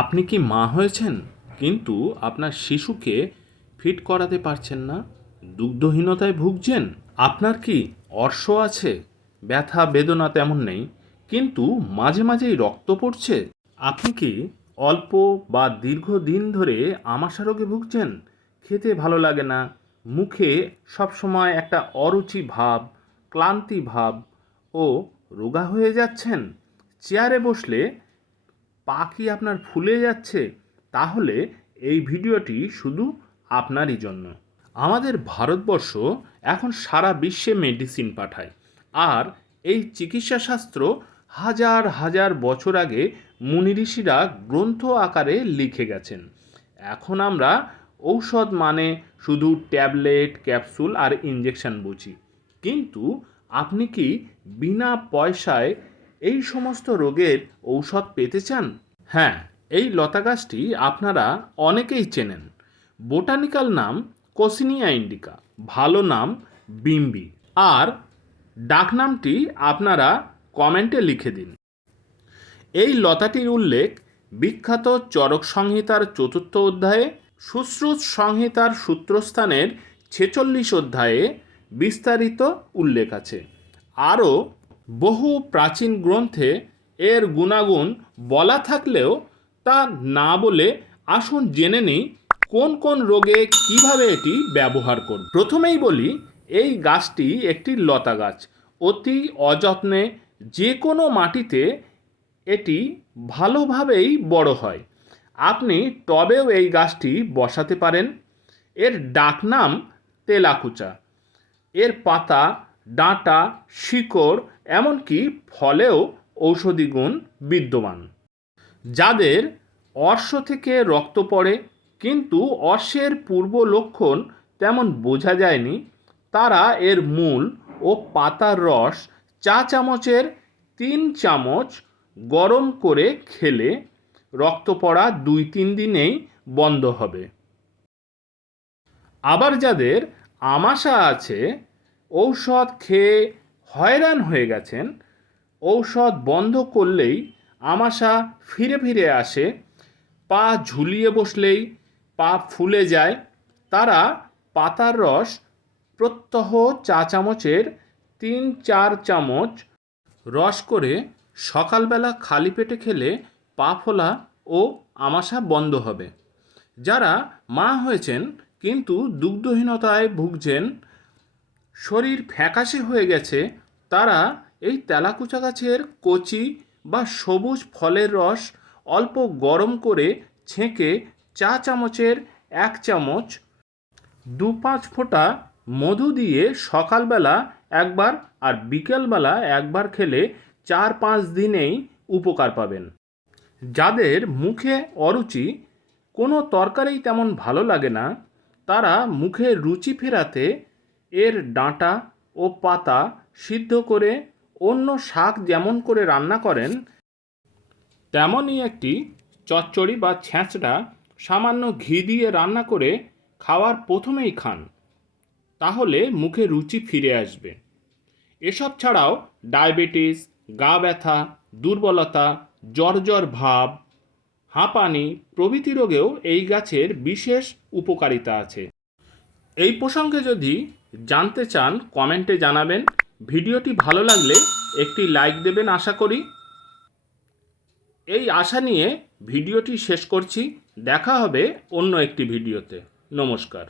আপনি কি মা হয়েছেন? কিন্তু আপনার শিশুকে ফিট করাতে পারছেন না, দুগ্ধহীনতায় ভুগছেন। আপনার কি অর্শ আছে? ব্যথা, বেদনা তেমন নেই, কিন্তু মাঝে মাঝেই রক্ত পড়ছে। আপনি কি অল্প বা দীর্ঘদিন ধরে আমাশা রোগে ভুগছেন? খেতে ভালো লাগে না, মুখে সবসময় একটা অরুচি ভাব, ক্লান্তি ভাব ও রোগা হয়ে যাচ্ছেন। চেয়ারে বসলে পা কি আপনার ফুলে যাচ্ছে, তাহলে এই ভিডিওটি শুধু আপনারই জন্য। আমাদের ভারতবর্ষ এখন সারা বিশ্বে মেডিসিন পাঠায়। আর এই চিকিৎসা শাস্ত্র হাজার হাজার বছর আগে মুনি ঋষিরা গ্রন্থ আকারে লিখে গেছেন। এখন আমরা ঔষধ মানে শুধু ট্যাবলেট, ক্যাপসুল আর ইঞ্জেকশন বুঝি। কিন্তু আপনি কি বিনা পয়সায় এই সমস্ত রোগের ঔষধ পেতে চান? হ্যাঁ এই লতা গাছটি আপনারা অনেকেই চেনেন। বোটানিক্যাল নাম কোসিনিয়া ইন্ডিকা, ভালো নাম বিম্বি। আর ডাকনামটি আপনারা কমেন্টে লিখে দিন। এই লতাটির উল্লেখ বিখ্যাত চরক সংহিতার চতুর্থ অধ্যায়ে, সুশ্রুত সংহিতার সূত্রস্থানের ছেচল্লিশ অধ্যায়ে বিস্তারিত উল্লেখ আছে। আরও বহু প্রাচীন গ্রন্থে এর গুণাগুণ বলা থাকলেও তা না বলে আসুন জেনে নিই কোন কোন রোগে কীভাবে এটি ব্যবহার করব। প্রথমেই বলি, এই গাছটি একটি লতা গাছ। অতি অযত্নে যে কোনো মাটিতে এটি ভালোভাবেই বড় হয়। আপনি টবেও এই গাছটি বসাতে পারেন। এর ডাকনাম তেলাকুচা। এর পাতা ডাঁটা, শিকড়, এমনকি ফলেও ঔষধি গুণ বিদ্যমান, যাদের অর্শ থেকে রক্ত পড়ে। কিন্তু অর্শের পূর্ব লক্ষণ তেমন বোঝা যায়নি। তারা এর মূল ও পাতার রস চা চামচের তিন চামচ গরম করে খেলে রক্ত পড়া দুই তিন দিনেই বন্ধ হবে। আবার যাদের আমাশা আছে ঔষধ খেয়ে হয়রান হয়ে গেছেন। ঔষধ বন্ধ করলেই আমাশা ফিরে ফিরে আসে। পা ঝুলিয়ে বসলেই, পা ফুলে যায়। তারা পাতার রস, প্রত্যহ চা চামচের তিন চার চামচ রস করে সকালবেলা খালি পেটে খেলে পা ফোলা ও আমাশা বন্ধ হবে। যারা মা হয়েছেন, কিন্তু দুগ্ধহীনতায় ভুগছেন শরীর ফ্যাকাশে হয়ে গেছে, তারা এই তেলাকুচা গাছের কচি বা সবুজ ফলের রস অল্প গরম করে ছেঁকে চা চামচের এক চামচ, দু পাঁচ ফোঁটা মধু দিয়ে সকালবেলা একবার আর বিকেলবেলা একবার খেলে চার পাঁচ দিনেই উপকার পাবেন। যাদের মুখে অরুচি, কোনো তরকারি তেমন ভালো লাগে না, তারা মুখে রুচি ফেরাতে এর ডাঁটা ও পাতা সিদ্ধ করে অন্য শাক যেমন করে রান্না করেন, তেমনই একটি চচ্চড়ি বা ছ্যাঁচড়া সামান্য ঘি দিয়ে রান্না করে খাওয়ার প্রথমেই খান। তাহলে মুখে রুচি ফিরে আসবে। এসব ছাড়াও ডায়াবেটিস, গা ব্যথা, দুর্বলতা জ্বর জ্বর ভাব, হাঁপানি প্রভৃতি রোগেও এই গাছের বিশেষ উপকারিতা আছে। এই প্রসঙ্গে যদি জানতে চান, কমেন্টে জানাবেন। ভিডিওটি ভালো লাগলে একটি লাইক দেবেন আশা করি। এই আশা নিয়ে ভিডিওটি শেষ করছি। দেখা হবে অন্য একটি ভিডিওতে। নমস্কার।